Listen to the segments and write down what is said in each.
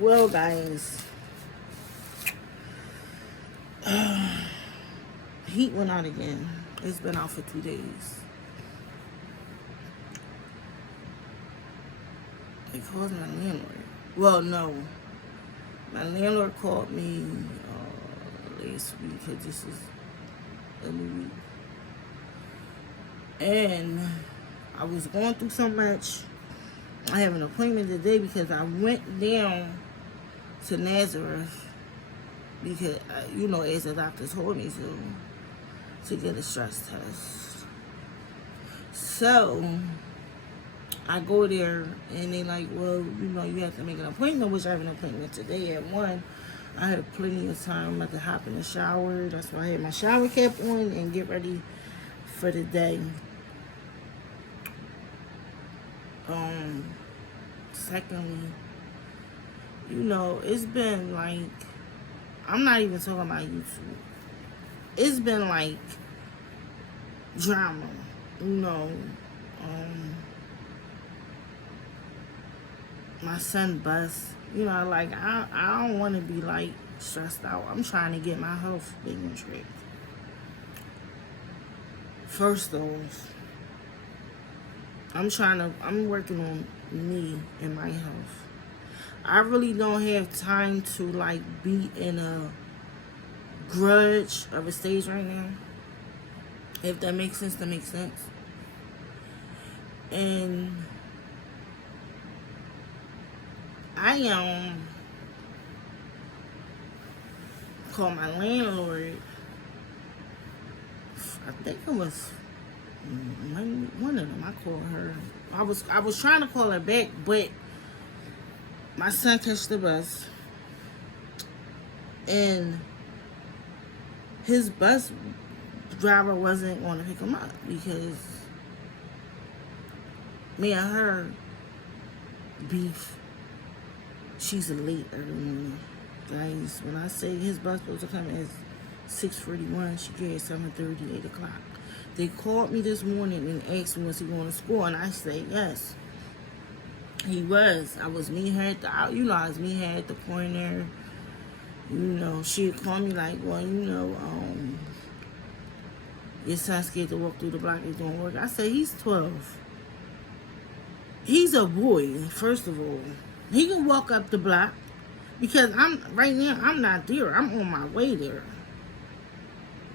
Well, guys, heat went out again. It's been out for 2 days. They called my landlord. Well, no. My landlord called me last week because this is a new week. And I was going through so much. I have an appointment today because I went down to Nazareth because, as the doctor told me to get a stress test. So I go there and they like, well, you have to make an appointment, which I have an appointment today at 1. I have plenty of time. I'm about to hop in the shower. That's why I had my shower cap on and get ready for the day. Secondly, it's been like, I'm not even talking about YouTube. It's been like drama, my son bus, I don't want to be like stressed out. I'm trying to get my health back on track. First off, I'm working on me and my health. I really don't have time to be in a grudge of a stage right now. If that makes sense, that makes sense. And I called my landlord. I think it was one of them. I called her. I was trying to call her back, but my son catched the bus, and his bus driver wasn't going to pick him up because me and her beef. She's a late early morning, guys. When I say his bus supposed to come at 6:41, she get at 7:30, 8 o'clock. They called me this morning and asked me was he going to school, and I said yes. He was. I was meeting her at I was meeting her at the corner. She had called me like, well, your son's scared to walk through the block. He's doing work. I said he's 12. He's a boy. First of all, he can walk up the block because I'm not there. I'm on my way there.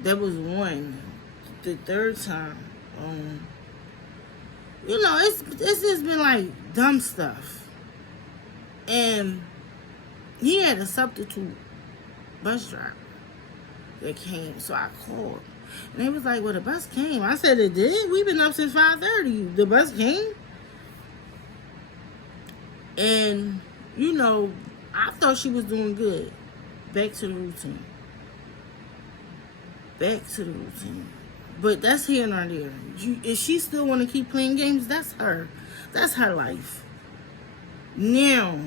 That was one. The third time, it's just been like dumb stuff. And he had a substitute bus driver that came, so I called. And they was like, well, the bus came. I said, it did? We've been up since 5:30. The bus came? And, I thought she was doing good. Back to the routine. But that's here nor there. If she still want to keep playing games, that's her. That's her life. Now,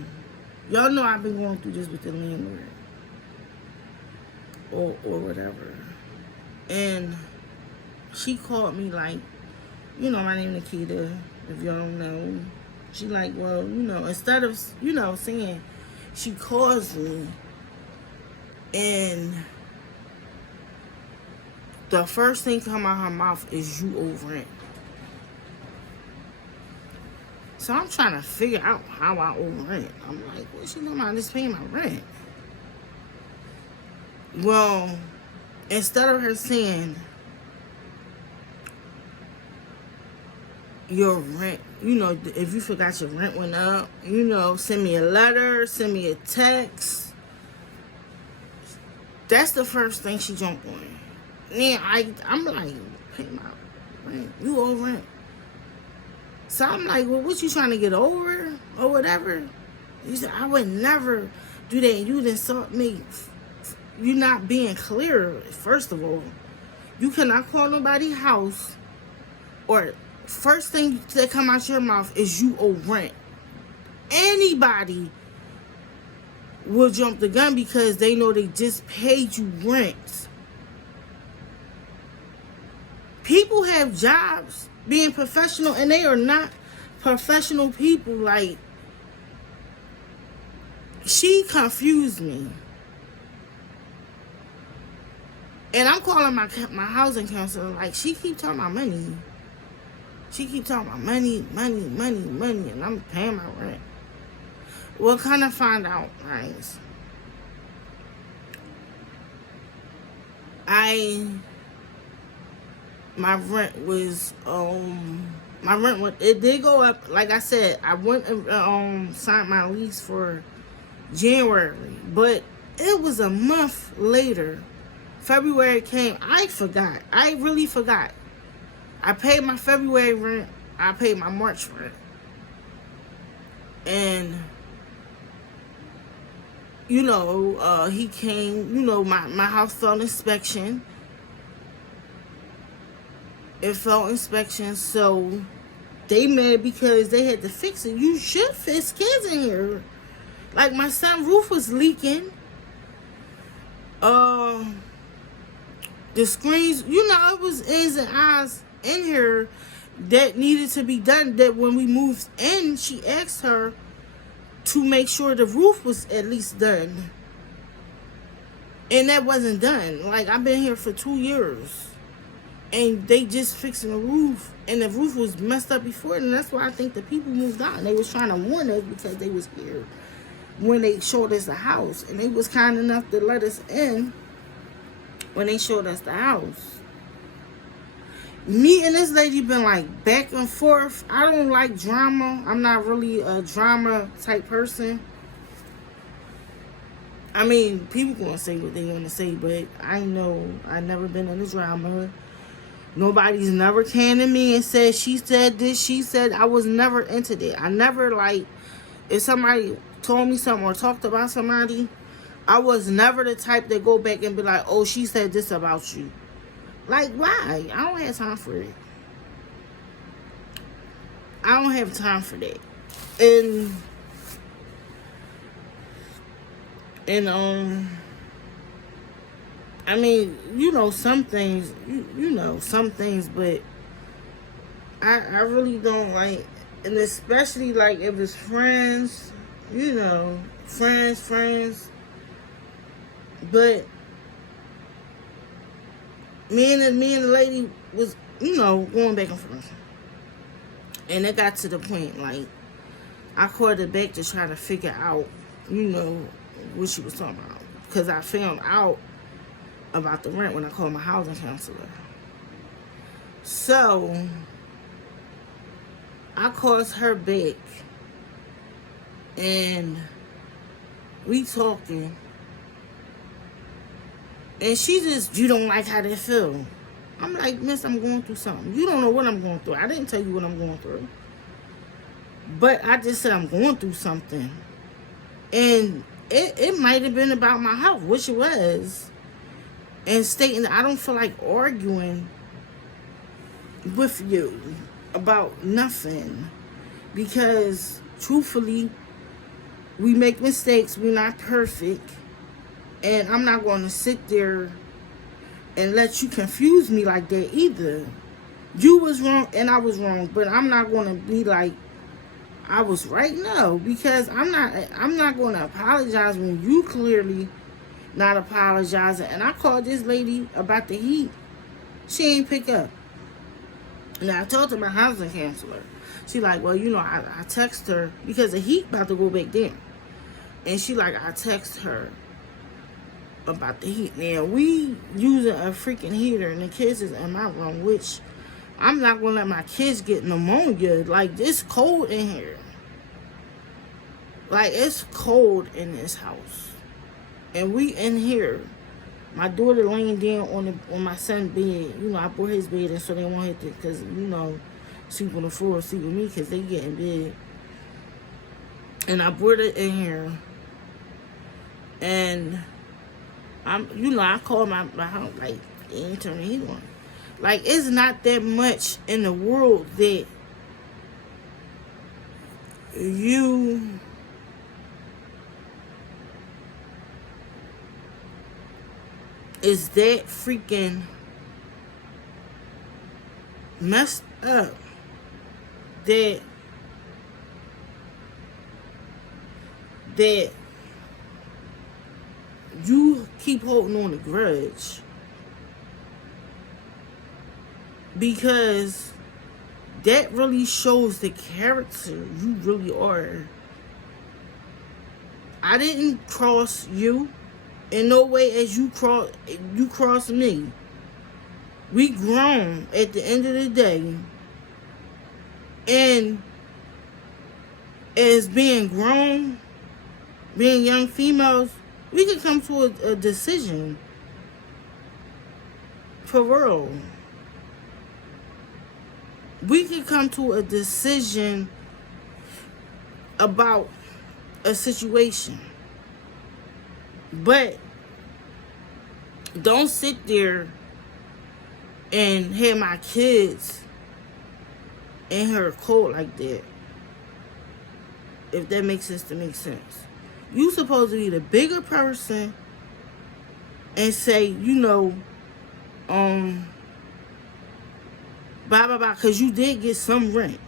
y'all know I've been going through this with the landlord. Or whatever. And she called me like, my name is Nikita, if y'all don't know. She like, well, instead of, saying, she calls me and the first thing come out her mouth is you over it. So I'm trying to figure out how I owe rent. I'm like, what she know about this paying my rent? Well, instead of her saying your rent, if you forgot your rent went up, send me a letter, send me a text. That's the first thing she jumped on. Then I'm like, pay my rent. You owe rent. So I'm like, well, what you trying to get over or whatever? You said, I would never do that. You didn't insult me. You're not being clear, first of all. You cannot call nobody's house or first thing that come out your mouth is you owe rent. Anybody will jump the gun because they know they just paid you rent. People have jobs being professional and they are not professional people. Like, she confused me. And I'm calling my housing counselor, like, she keep talking about money. She keep talking about money, and I'm paying my rent. We'll kind of find out, guys. My rent was, it did go up. Like I said, I went and signed my lease for January, but it was a month later. February came. I forgot. I really forgot. I paid my February rent. I paid my March rent. And, he came, my house felt inspection. It felt inspection, so they mad because they had to fix it. You should fix kids in here. Like, my son's roof was leaking. The screens, it was ins and outs in here that needed to be done. That when we moved in, she asked her to make sure the roof was at least done. And that wasn't done. Like, I've been here for 2 years. And they just fixing the roof. And the roof was messed up before. And that's why I think the people moved out. And they was trying to warn us because they was here when they showed us the house. And they was kind enough to let us in when they showed us the house. Me and this lady been like back and forth. I don't like drama. I'm not really a drama type person. I mean, people gonna say what they want to say, but I know I never been in a drama. Nobody's never came to me and said she said this, she said. I was never into that. I never, like, if somebody told me something or talked about somebody, I was never the type that go back and be like, oh, she said this about you. Like, why? I don't have time for it. I don't have time for that. And I mean, some things, some things, but I really don't like, and especially, like, if it's friends, friends, but me and the lady was, going back and forth, and it got to the point, like, I called her back to try to figure out, what she was talking about, because I found out about the rent when I called my housing counselor. So I called her back and we talking, and she just, you don't like how they feel. I'm like, miss, I'm going through something. You don't know what I'm going through. I didn't tell you what I'm going through, but I just said I'm going through something. And it might have been about my health, which it was. And stating that I don't feel like arguing with you about nothing. Because, truthfully, we make mistakes. We're not perfect. And I'm not going to sit there and let you confuse me like that either. You was wrong and I was wrong. But I'm not going to be like, I was right. No. Because I'm not going to apologize when you clearly not apologizing. And I called this lady about the heat. She ain't pick up. Now I talked to my housing counselor. She like, well, I text her because the heat about to go back down. And she like, I text her about the heat. Now we using a freaking heater and the kids is in my room, which I'm not gonna let my kids get pneumonia. Like, it's cold in here. Like, it's cold in this house. And we in here. My daughter laying down on my son's bed. I brought his bed in so they won't hit it. Because, sleep on the floor, sleep with me because they get in bed. And I brought it in here. And, I called my house, like, they ain't turning the heat on. Like, it's not that much in the world that you is that freaking messed up that you keep holding on a grudge because that really shows the character you really are. I didn't cross you in no way as you crossed me. We grown at the end of the day, and as being grown, being young females, we can come to a decision. For real. We can come to a decision about a situation. But don't sit there and have my kids in her cold like that. If that makes sense to make sense. You supposed to be the bigger person and say, you know, blah, blah, blah, because you did get some rent.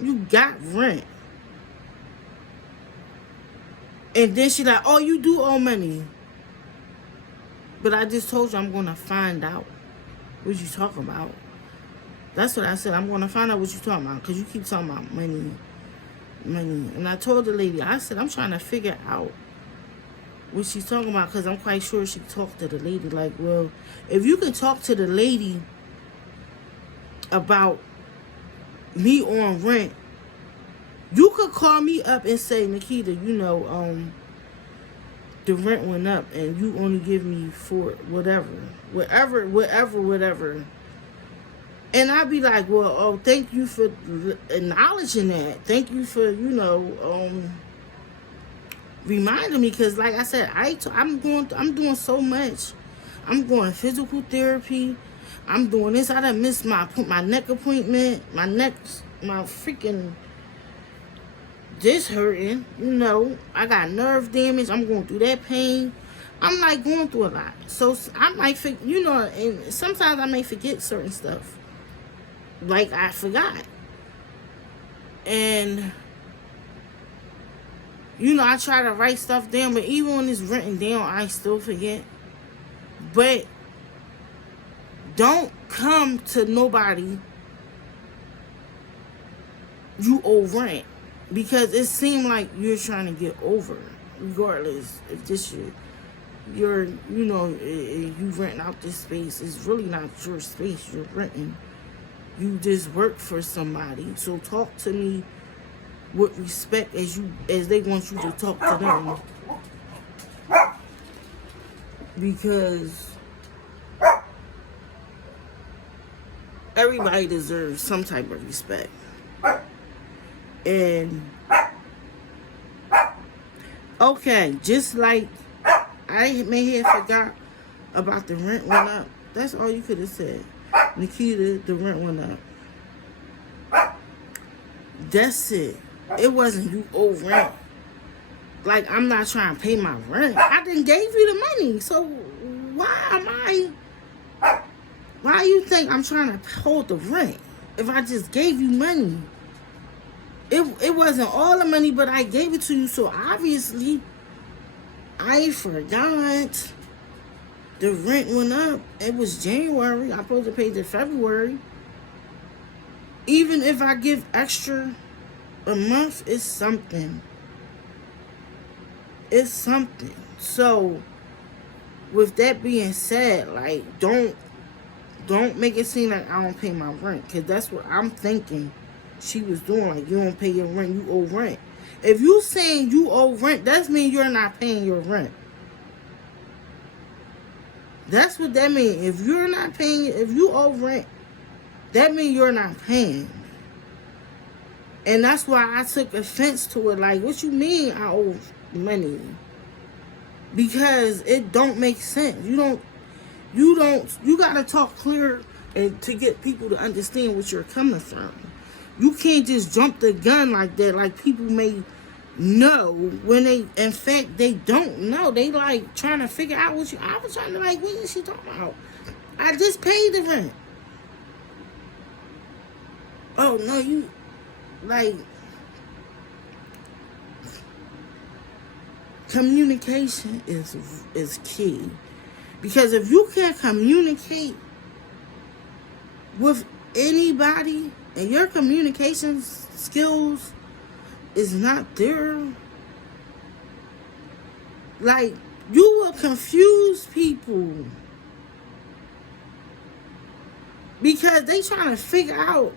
You got rent. And then she like, oh, you do owe money. But I just told you I'm going to find out what you talking about. That's what I said. I'm going to find out what you talking about because you keep talking about money. And I told the lady, I said, I'm trying to figure out what she's talking about because I'm quite sure she talked to the lady. Like, well, if you can talk to the lady about me on rent, you could call me up and say, Nikita, you know, the rent went up and you only give me for whatever. And I'd be like, well, oh, thank you for acknowledging that. Thank you for, you know, reminding me. Because like I said, I'm doing so much. I'm going physical therapy. I'm doing this. I done missed my neck appointment. My freaking, this hurting. You know, I got nerve damage. I'm going through that pain. I'm like going through a lot. So I might, you know, and sometimes I may forget certain stuff. Like I forgot. And you know, I try to write stuff down, but even when it's written down, I still forget. But don't come to nobody you owe rent, because it seemed like you're trying to get over, regardless if this you're you know, you renting out this space. It's really not your space you're renting. You just work for somebody. So talk to me with respect as they want you to talk to them. Because everybody deserves some type of respect. And okay, just like I may have forgot about the rent went up. That's all you could have said. Nikita, the rent went up. That's it. It wasn't you owe rent. Like, I'm not trying to pay my rent. I done gave you the money. So why you think I'm trying to hold the rent if I just gave you money? It wasn't all the money, but I gave it to you. So obviously I forgot. The rent went up. It was January. I'm supposed to pay the February. Even if I give extra a month, it's something. It's something. So, with that being said, like, don't make it seem like I don't pay my rent. Because that's what I'm thinking she was doing. Like, you don't pay your rent, you owe rent. If you saying you owe rent, that means you're not paying your rent. That's what that means. If you're not paying, if you owe rent, that means you're not paying. And that's why I took offense to it. Like, what you mean I owe money? Because it don't make sense. You gotta talk clear and to get people to understand what you're coming from. You can't just jump the gun like that, like people may know when they, in fact, they don't know. They like trying to figure out what I was trying to like, what is she talking about? I just paid the rent. Oh no, you like communication is key. Because if you can't communicate with anybody and your communication skills is not there, like, you will confuse people. Because they trying to figure out,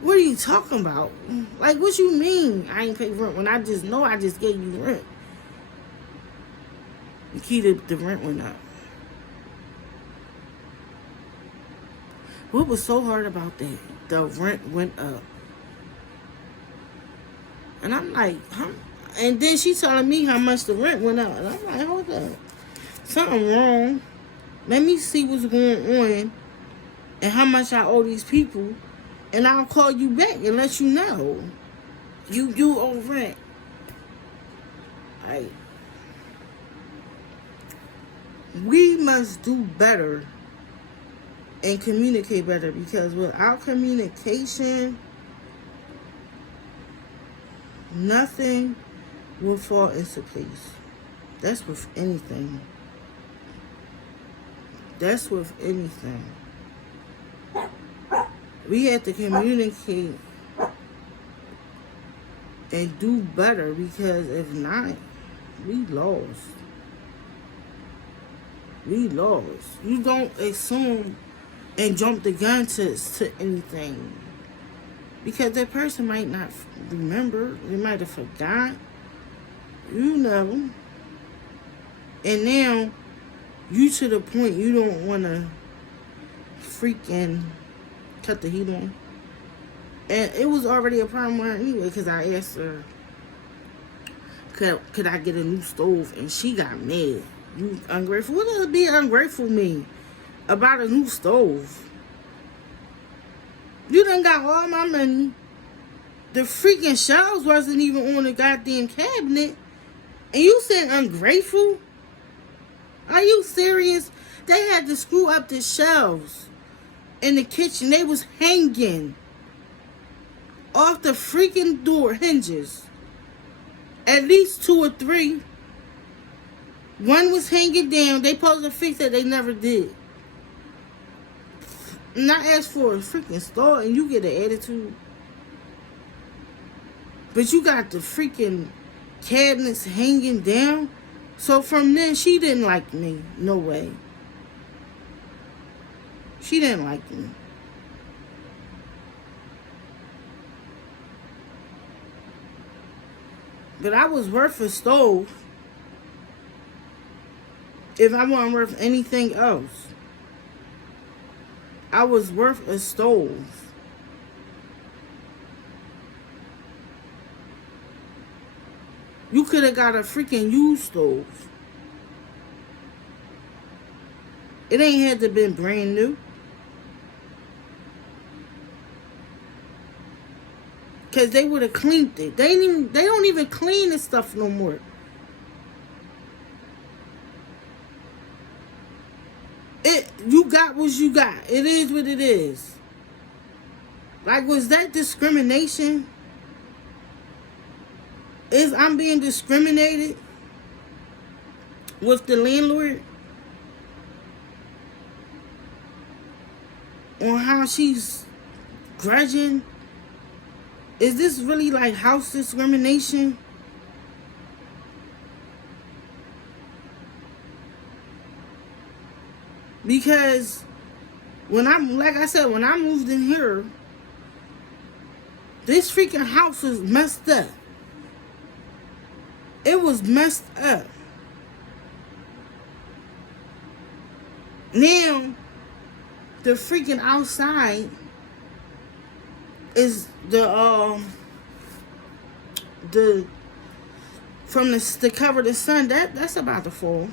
what are you talking about? Like, what you mean I ain't pay rent when I just know I just gave you rent? The key to the rent went up. What was so hard about that? The rent went up. And I'm like, huh? And then she telling me how much the rent went up. And I'm like, hold up. Something wrong. Let me see what's going on and how much I owe these people. And I'll call you back and let you know. You owe rent. Like, we must do better and communicate better, because without communication, nothing will fall into place. That's with anything. That's with anything. We have to communicate and do better, because if not, we lost. We lost. You don't assume and jump the gun to anything, because that person might not remember. They might have forgot. You know. And now, you to the point you don't want to freaking cut the heat on. And it was already a problem with her anyway, because I asked her, could I get a new stove? And she got mad. You ungrateful? What does being ungrateful mean about a new stove? You done got all my money. The freaking shelves wasn't even on the goddamn cabinet. And you said ungrateful? Are you serious? They had to screw up the shelves in the kitchen. They was hanging off the freaking door hinges. At least 2 or 3. One was hanging down. They supposed to fix it. They never did. And I asked for a freaking store and you get an attitude. But you got the freaking cabinets hanging down. So from then, she didn't like me. No way. She didn't like me. But I was worth a stove if I wasn't worth anything else. I was worth a stove. You could have got a freaking used stove. It ain't had to been brand new. Cause they would have cleaned it. They don't even clean this stuff no more. You got what you got. It is what it is. Like, was that discrimination? I'm being discriminated with the landlord on how she's grudging? Is this really like house discrimination? Because when like I said, when I moved in here, this freaking house was messed up. It was messed up. Now, the freaking outside is from the cover the sun, that's about to fall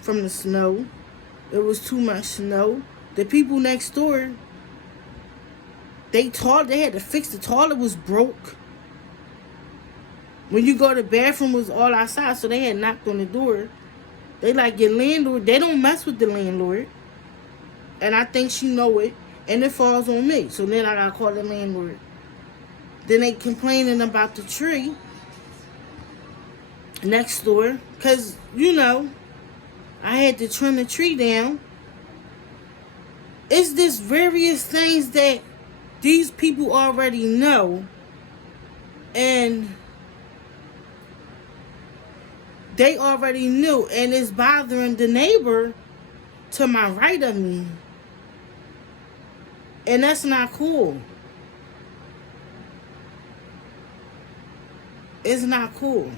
from the snow. It was too much snow. The people next door, they had to fix the toilet, was broke. When you go to the bathroom, was all outside, so they had knocked on the door. They like your landlord. They don't mess with the landlord. And I think she know it. And it falls on me. So then I gotta call the landlord. Then they complaining about the tree. next door. Because, I had to trim the tree down. It's just various things that these people already know. And they already knew. And it's bothering the neighbor to my right of me. And that's not cool. It's not cool.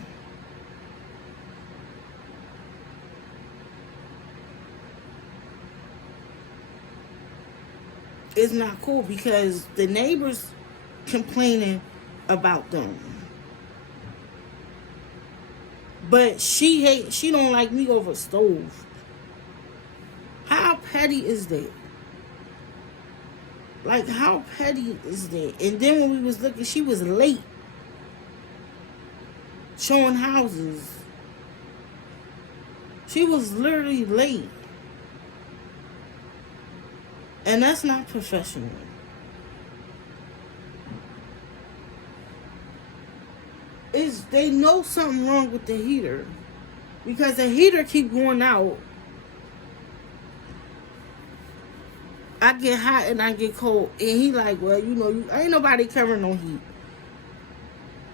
It's not cool because the neighbors complaining about them. But she don't like me over stove. How petty is that? Like, how petty is that? And then when we was looking, she was late showing houses. She was literally late. And that's not professional. They know something wrong with the heater. Because the heater keep going out. I get hot and I get cold. And he like, well, ain't nobody covering no heat.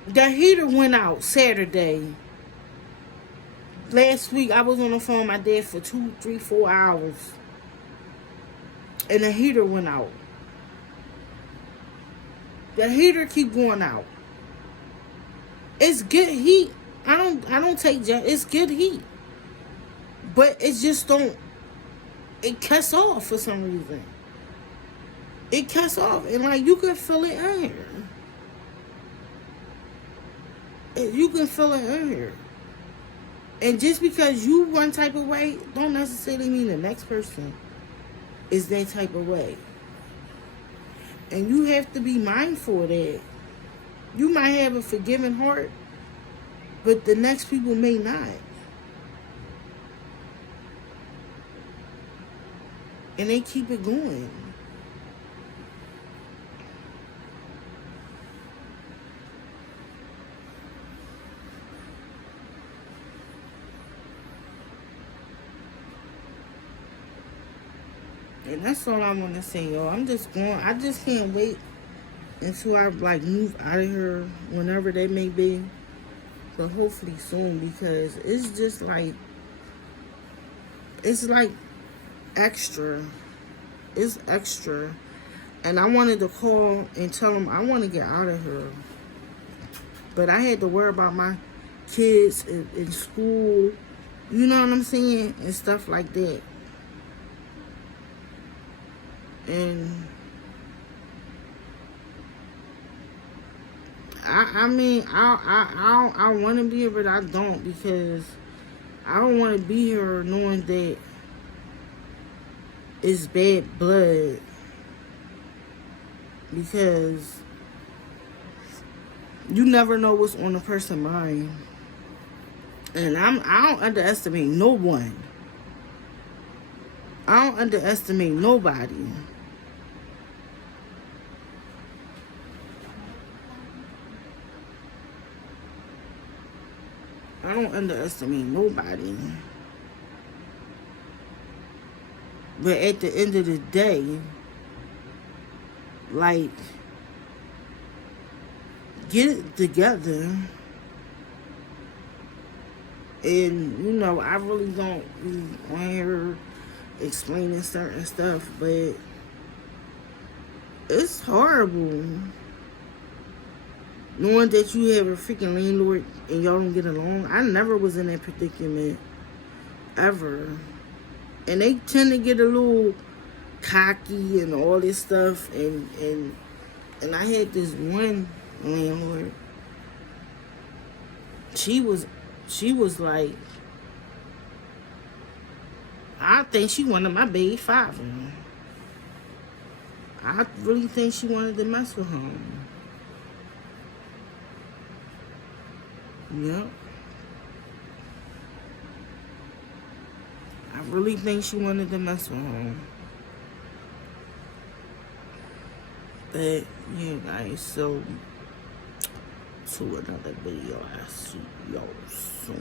The heater went out Saturday. Last week, I was on the phone with my dad for 2, 3, 4 hours. And the heater went out. The heater keep going out. It's good heat. I don't take it's good heat. But it just it cuts off for some reason. It cuts off. And like, you can feel it in here. You can feel it in here. And just because you one type of way, don't necessarily mean the next person is that type of way. And you have to be mindful of that. You might have a forgiving heart, but the next people may not. And they keep it going. And that's all I want to say, yo. I just can't wait until I, move out of here, whenever that may be. But hopefully soon, because it's just it's extra. It's extra. And I wanted to call and tell them I want to get out of here. But I had to worry about my kids in school. You know what I'm saying? And stuff like that. And I want to be here, but I don't, because I don't want to be here knowing that it's bad blood. Because you never know what's on a person's mind. And I don't underestimate no one. I don't underestimate nobody. I don't underestimate nobody. But at the end of the day, get it together. And, I really don't be on here explaining certain stuff, but it's horrible knowing that you have a freaking landlord and y'all don't get along. I never was in that predicament, ever. And they tend to get a little cocky and all this stuff. And I had this one landlord. She was like, I think she wanted my baby father. I really think she wanted to mess with him. Yep. I really think she wanted to mess with him. But, yeah, guys, so to another video. I see y'all. So